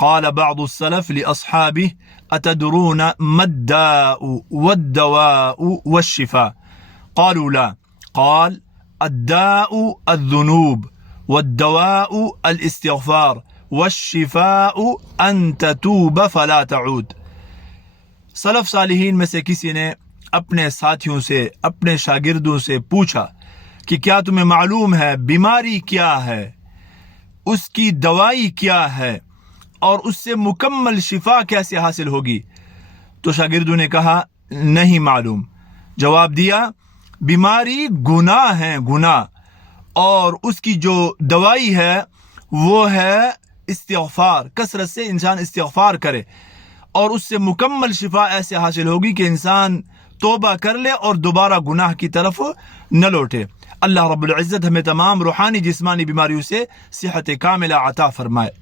क़ाल बअदु self लिअस्हाबिही अतदरून मद्दाउ वद्दवाउ वश्शिफ़ा क़ालू ला क़ाल अद्दाउ अज़्ज़ुनूब वद्दवाउ अल-इस्तिग़फ़ार वश्शिफ़ाउ अन ततूब फ़ला तऊद। Self सालिहीन में से किसी ने अपने साथियों से, अपने शागिर्दों से पूछा कि क्या तुम्हें मालूम है बीमारी क्या है, उसकी दवाई क्या है और उससे मुकम्मल शिफा कैसे हासिल होगी? तो शागिर्दों ने कहा नहीं मालूम। जवाब दिया बीमारी गुनाह है, गुनाह, और उसकी जो दवाई है वो है इस्तिग़फ़ार, कसरत से इंसान इस्तिग़फ़ार करे और उससे मुकम्मल शिफा ऐसे हासिल होगी कि इंसान तौबा कर ले और दोबारा गुनाह की तरफ न लौटे। अल्लाह रब्बुल इज़्ज़त हमें तमाम रूहानी जिस्मानी बीमारियों से सेहत कामिला अता फरमाए।